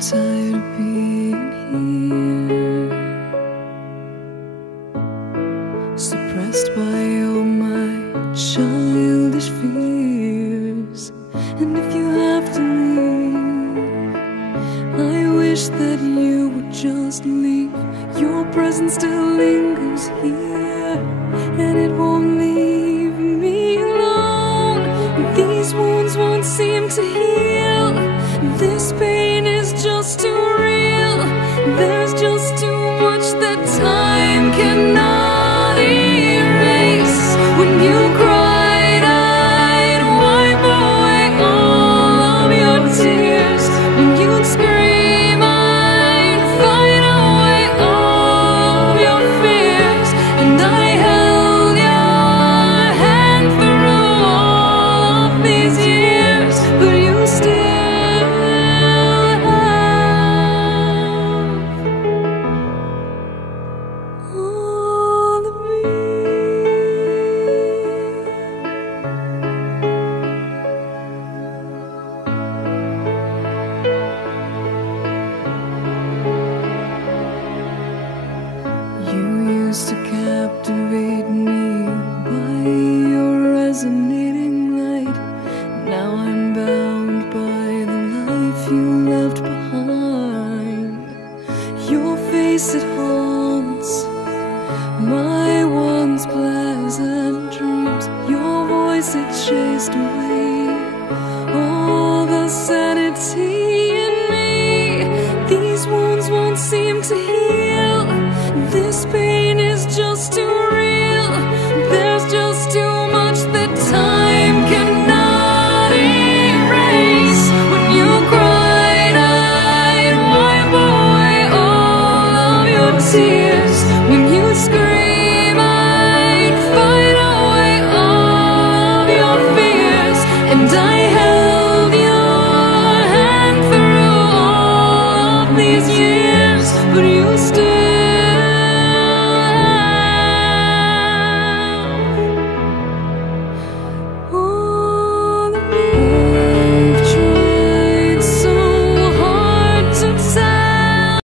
tired of being here, suppressed by all my childish fears. And if you have to leave, I wish that you would just leave. Your presence still lingers here, and it won't leave me alone. These wounds won't seem to heal. This pain is just too real. There's just too much that time cannot erase. When you cried, I'd wipe away all of your tears. When you'd scream, I'd fight away all of your fears. And I held your hand through all of these years, but you still used to captivate me by your resonating light. Now I'm bound by the life you left behind. Your face, it haunts my once pleasant dreams. Your voice, it chased away all the sanity in me. These wounds won't seem to heal.